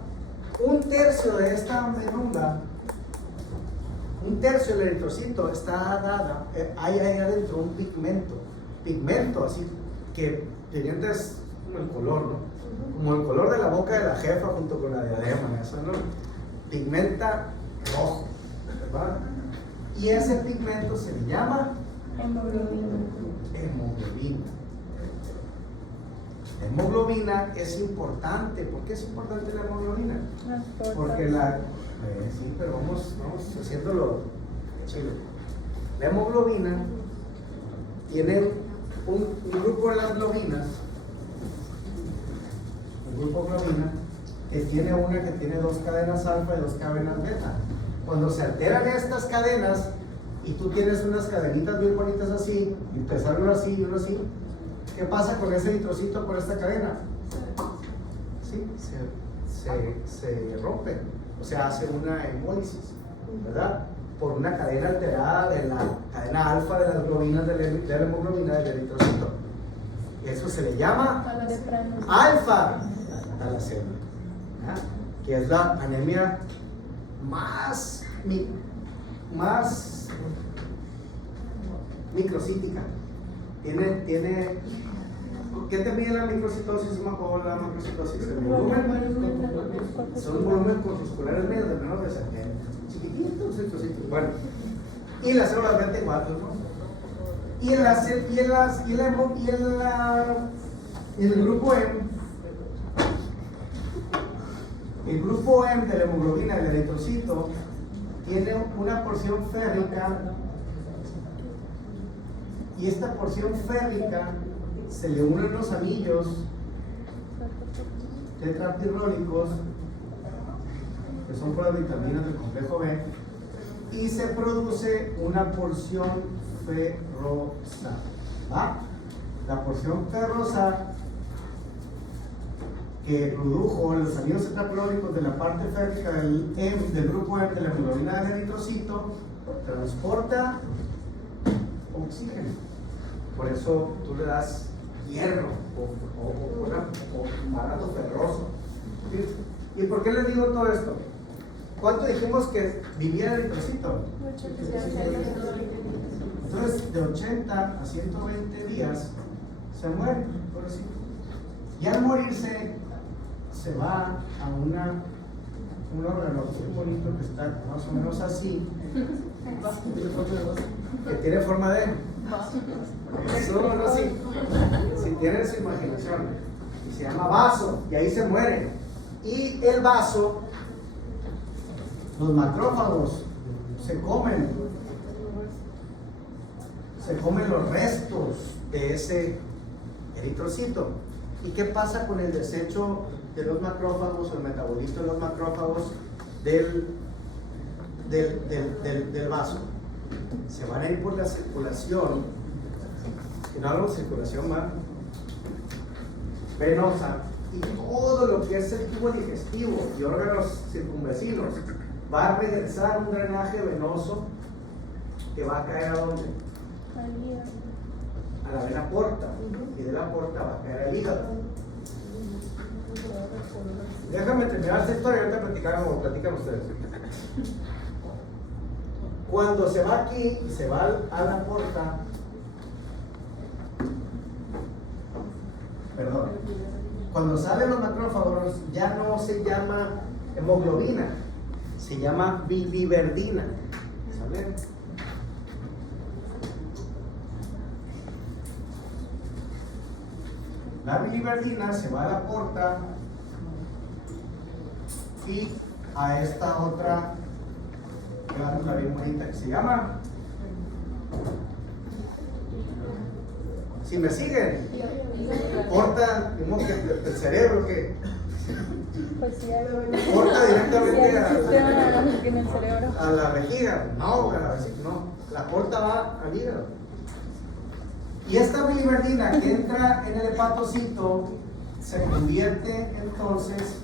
Un tercio de esta medulla, un tercio del eritrocito está dada, hay ahí adentro un pigmento así, que pigmento es como el color, ¿no? Como el color de la boca de la jefa junto con la diadema, eso, ¿no? Pigmenta rojo, ¿verdad? Y ese pigmento se le llama Hemoglobina. hemoglobina. La hemoglobina es importante. ¿Por qué es importante la hemoglobina? Porque sí, pero vamos haciéndolo chido. La hemoglobina tiene un grupo de las globinas, un grupo globina que tiene dos cadenas alfa y dos cadenas beta. Cuando se alteran estas cadenas y tú tienes unas cadenitas bien bonitas así, y te sale uno así y uno así, ¿qué pasa con ese eritrocito por esta cadena? Sí, se rompe, o sea, hace una hemólisis, ¿verdad? Por una cadena alterada de la cadena alfa de las globinas de la hemoglobina del eritrocito. Eso se le llama alfa talasemia, ¿verdad? Que es la anemia más microcítica. Tiene ¿qué te mide la microcitosis o la macrocitosis? El volumen. Son volúmenes corpusculares medios de menos de 70. Chiquititos, citocitos. Bueno, y las células 24, ¿no? Y en el grupo M El grupo M de la hemoglobina del eritrocito tiene una porción férrica y esta porción férrica se le unen los anillos tetrapirrólicos, que son por las vitaminas del complejo B, y se produce una porción ferrosa. ¿Va? La porción ferrosa que produjo los anillos tetrapirrólicos de la parte férrica del grupo M de la hemoglobina del eritrocito transporta oxígeno. Por eso tú le das hierro o barato ferroso. ¿Sí? ¿Y por qué les digo todo esto? ¿Cuánto dijimos que vivía el eritrocito? Entonces, de 80 a 120 días se muere, por así. Y al morirse, se va a un órgano muy bonito que está más o menos así, que tiene forma de no, si tienen su imaginación, y se llama vaso, y ahí se muere. Y el vaso, los macrófagos se comen los restos de ese eritrocito. ¿Y qué pasa con el desecho de los macrófagos o el metabolismo de los macrófagos del vaso? Se van a ir por la circulación, y no hablamos de circulación más venosa, y todo lo que es el tubo digestivo y órganos circunvecinos va a regresar un drenaje venoso que va a caer ¿a dónde? A la vena porta, y de la porta va a caer al hígado. Déjame terminar esta historia y ahorita platican ustedes. Cuando se va aquí y se va a la porta, cuando salen los macrófagos ya no se llama hemoglobina, se llama biliverdina. ¿Sale? La biliverdina se va a la porta y a esta otra glándula bien bonita que se llama. Si me siguen, porta el cerebro que Pues sí, hay porta directamente en el cerebro. a la vejiga. No, la porta va al hígado. Y esta biliverdina que entra en el hepatocito se convierte entonces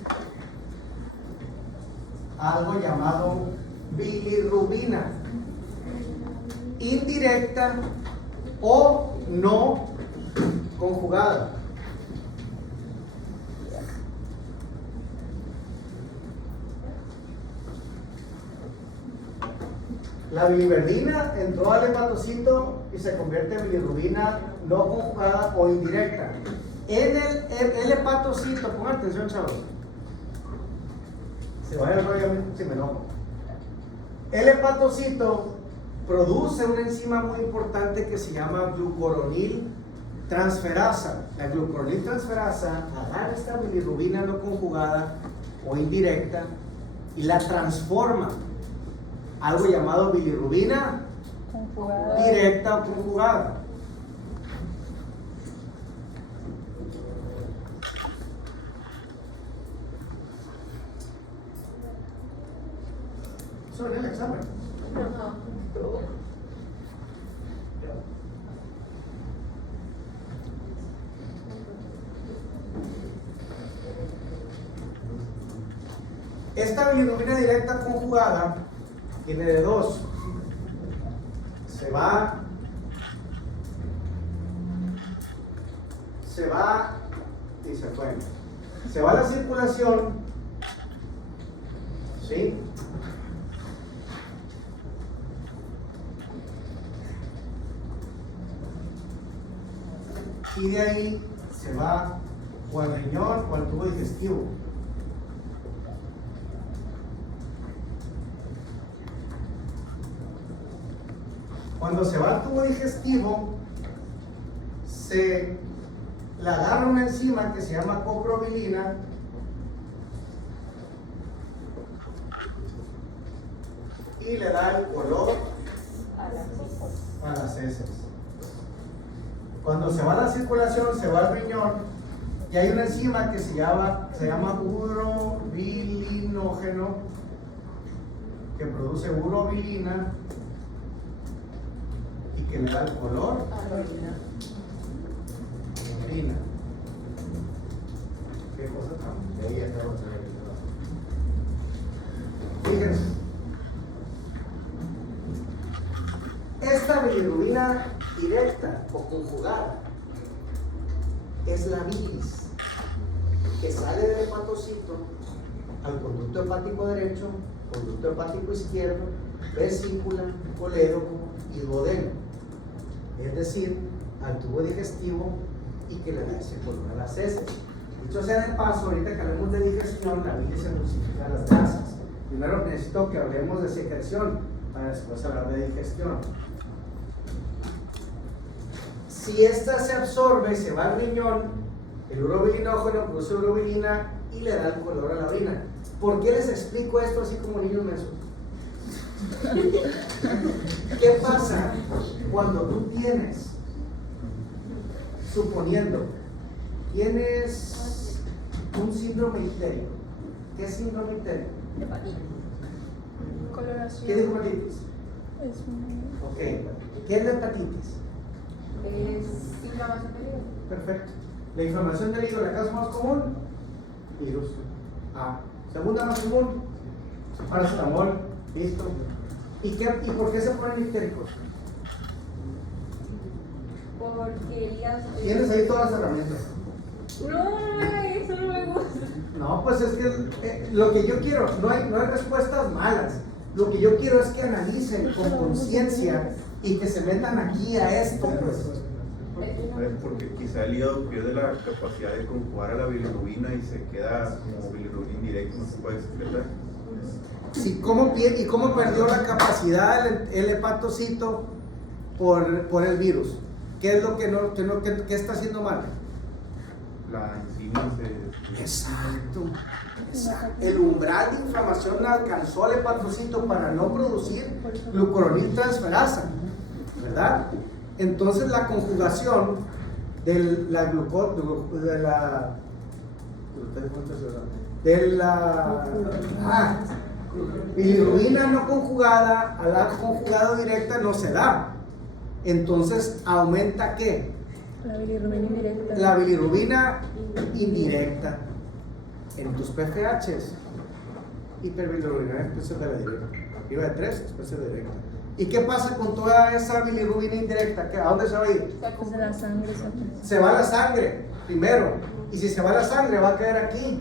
a algo llamado bilirrubina, indirecta o no conjugada. La biliverdina entró al hepatocito y se convierte en bilirrubina no conjugada o indirecta. En el hepatocito, pongan atención, chavos. Se vaya el rollo si me enojo. El hepatocito produce una enzima muy importante que se llama glucuronil transferasa. La glucuronil transferasa agarra esta bilirrubina no conjugada o indirecta y la transforma a algo llamado bilirrubina Conjugada. directa o conjugada. Eso en el examen. Esta bilirrubina directa conjugada tiene de dos. Se va y se fue. Se va a la circulación, ¿sí? Y de ahí se va o al riñón o al tubo digestivo. Cuando se va al tubo digestivo, se le agarra una enzima que se llama coprobilina y le da el color A a las heces. Cuando se va a la circulación, se va al riñón y hay una enzima que se llama urobilinógeno que produce urobilina y que le da el color a la orina. Qué cosa tan bella estamos teniendo. Fíjense. Esta bilirrubina directa o conjugada es la bilis que sale del hepatocito al conducto hepático derecho, conducto hepático izquierdo, vesícula, colédoco y duodeno, es decir, al tubo digestivo y que le da ese color a las heces. Dicho sea de paso, ahorita que hablemos de digestión, la bilis emulsifica las grasas. Primero necesito que hablemos de secreción para después hablar de digestión. Si esta se absorbe, se va al riñón, el urobilinógeno produce urobilina y le da el color a la orina. ¿Por qué les explico esto así como niños mensos? ¿Qué pasa cuando tú tienes, suponiendo, tienes un síndrome ictérico? ¿Qué es síndrome ictérico? Coloración. ¿Qué es hepatitis? Es un... Ok. ¿Qué es la hepatitis? Es inflamación del hígado. Perfecto. La inflamación del hígado, ¿la causa más común? Virus. Ah. Segunda más común, paracetamol. Listo. ¿Y por qué se ponen ictéricos? Porque el hígado se... Tienes ahí todas las herramientas. No, eso no me gusta. No, pues es que lo que yo quiero, no hay respuestas malas. Lo que yo quiero es que analicen con conciencia y que se metan aquí a esto, pues. Porque quizá el hígado pierde la capacidad de conjugar a la bilirrubina y se queda como bilirrubina indirecta, no se puede excretar. Sí, ¿y cómo perdió la capacidad el hepatocito por el virus? ¿Qué es lo que qué está haciendo mal? La enzima se... Exacto. El umbral de inflamación alcanzó al hepatocito para no producir glucuroniltransferasa, ¿verdad? Entonces la conjugación de la bilirrubina no conjugada a la conjugada directa no se da. Entonces aumenta ¿qué? La bilirrubina indirecta. La bilirrubina indirecta en tus PFHs. Hiperbilirrubina, especies de la directa. Arriba de 3, especies de directa. ¿Y qué pasa con toda esa bilirrubina indirecta? ¿A dónde se va a ir? Pues de la sangre. Se va a la sangre primero. Y si se va a la sangre, va a quedar aquí.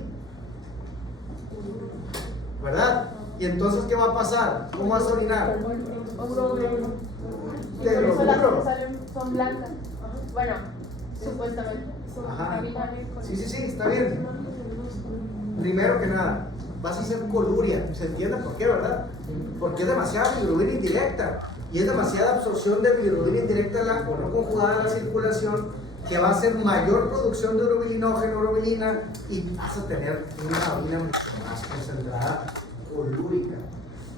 ¿Verdad? Y entonces, ¿qué va a pasar? ¿Cómo vas a orinar? Y Te por lo eso las juro. que salen son blancas. Bueno, supuestamente. Ajá. Sí, está bien. Primero que nada, vas a hacer coluria. ¿Se entiende por qué, verdad? Porque es demasiada bilirrubina indirecta. Y es demasiada absorción de bilirrubina indirecta o no conjugada a la circulación, que va a hacer mayor producción de urobilinógeno, urobilina, y vas a tener una orina mucho más concentrada, colúrica.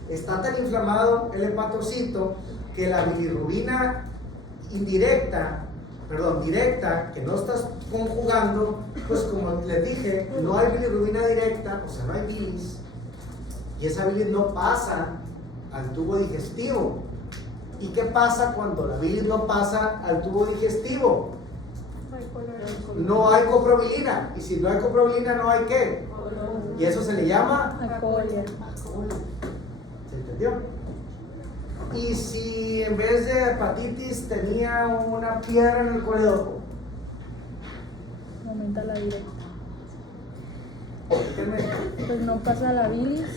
Está tan inflamado el hepatocito que la bilirrubina directa, que no estás conjugando, pues como les dije, no hay bilirrubina directa, o sea, no hay bilis, y esa bilis no pasa al tubo digestivo. ¿Y qué pasa cuando la bilis no pasa al tubo digestivo? No hay coprobilina, y si no hay coprobilina no hay ¿qué? Y eso se le llama Acolia. ¿se entendió? Y si en vez de hepatitis tenía una piedra en el colédoco, Aumenta la directa. ¿qué Pues no pasa la bilis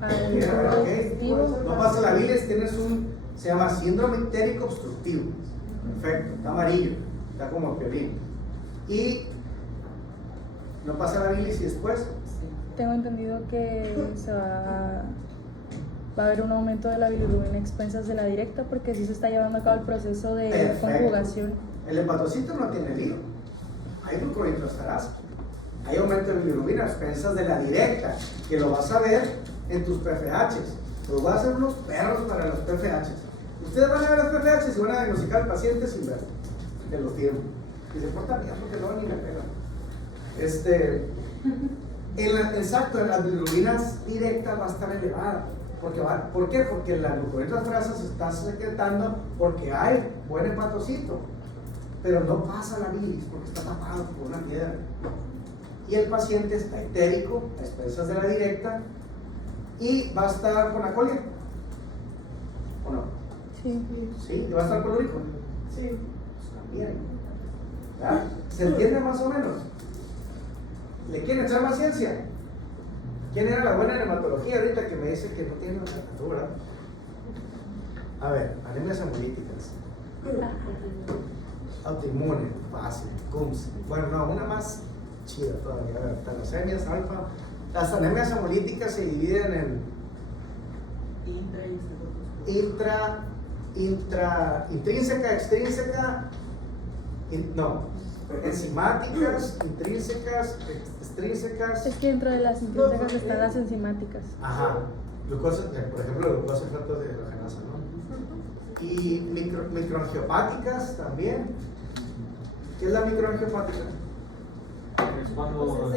al Mira, tubo ok. digestivo. No pasa la bilis, tienes se llama síndrome ictérico obstructivo. Perfecto, está amarillo, está como piolín. Y no pasa la bilis y después. Tengo entendido que va a haber un aumento de la bilirrubina a expensas de la directa porque sí se está llevando a cabo el proceso de Perfecto. conjugación. El hepatocito no tiene lío. Hay glucuroniltransferasa. Hay aumento de bilirrubina a expensas de la directa, que lo vas a ver en tus PFHs. Los voy a hacer unos perros para los PFH. Ustedes van a ver los PFH y van a diagnosticar al paciente sin ver. Que lo firmo. Y se porta bien porque no ni me pegan. Exacto, en las bilirrubinas directas va a estar elevada. ¿Por qué? Porque la glucosa transferasa se está secretando porque hay buen hepatocito, pero no pasa la bilis porque está tapado por una piedra. Y el paciente está etérico a expensas de la directa y va a estar con acolia. ¿O no? Sí. ¿Sí? ¿Y va a estar colórico? Sí. Pues también. ¿Ya? ¿Se entiende más o menos? ¿Le quieren echar más ciencia? ¿Quién era la buena en hematología ahorita que me dice que no tiene la verdad? A ver, anemias hemolíticas. Autoinmune, fácil, CUMS. Bueno, no, una más chida todavía. A ver, talasemias, alfa. Las anemias hemolíticas se dividen en intrínseca, extrínseca, enzimáticas, intrínsecas, extrínsecas. Es que dentro de las intrínsecas están las enzimáticas. Ajá. Glucosa, por ejemplo, glucosa fructosa de hidrogenasa, ¿no? Y microangiopáticas también. ¿Qué es la microangiopática? Es cuando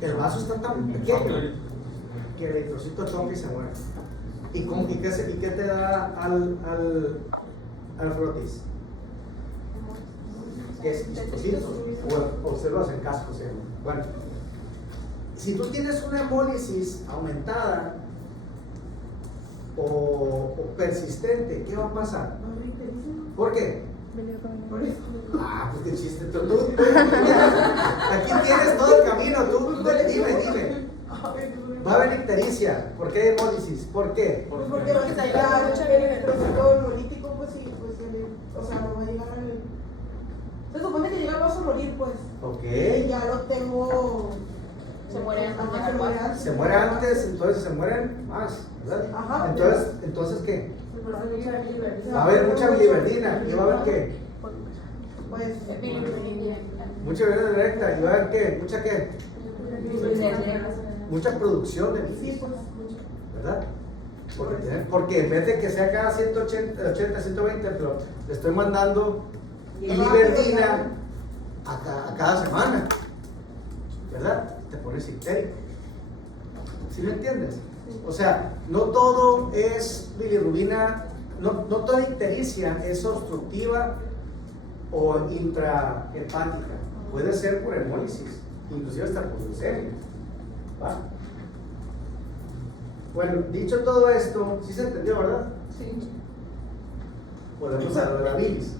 El vaso está tan pequeño que el eritrocito toca y se muere. ¿Y qué te da al frotis? ¿Qué es histocitos? O células en casco, ¿sí? Bueno, si tú tienes una hemólisis aumentada o persistente, ¿qué va a pasar? ¿Por qué? Bilirrubina. Ah, pues qué chiste. Aquí tienes todo el camino. Tú dime. Va a haber ictericia. ¿Por qué hay hemólisis? ¿Por qué? Pues porque va a llegar el trocito hemolítico, pues sí, pues o sea, no va a llegar al. Se supone que llega al vaso a morir, pues. Ok. Y ya lo tengo. Se muere antes de Ajá, llegar al vaso. Se muere antes, entonces se mueren más, ¿verdad? Ajá. Entonces ¿qué? Va a haber mucha biliverdina. ¿Y va a haber qué? Pues. Mucha bilirrubina directa. ¿Y va a haber qué? ¿Mucha qué? Mucha producción de bilis, Sí, pues. ¿verdad? Porque en vez de que sea cada 180, 120, pero le estoy mandando biliverdina a cada semana, ¿verdad? Te pones ictérico. ¿Sí me entiendes? O sea, no todo es bilirrubina, no toda ictericia es obstructiva o intrahepática. Puede ser por hemólisis, inclusive hasta por glucemia. ¿Va? Bueno, dicho todo esto, ¿sí se entendió, verdad? Sí. Podemos hablar de la bilis.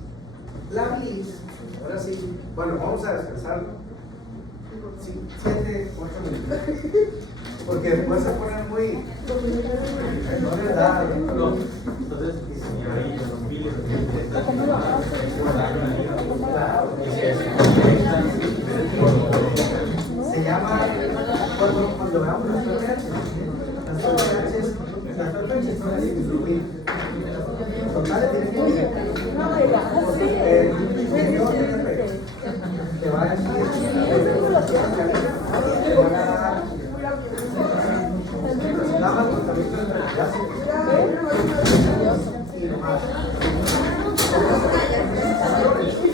La bilis, ahora sí, bueno, vamos a descansar 7, 8 minutos. Porque después se ponen muy. No les da. no, entonces Se llama, cuando veamos las PPH son así, bilirrubina. Total, tienen que ir.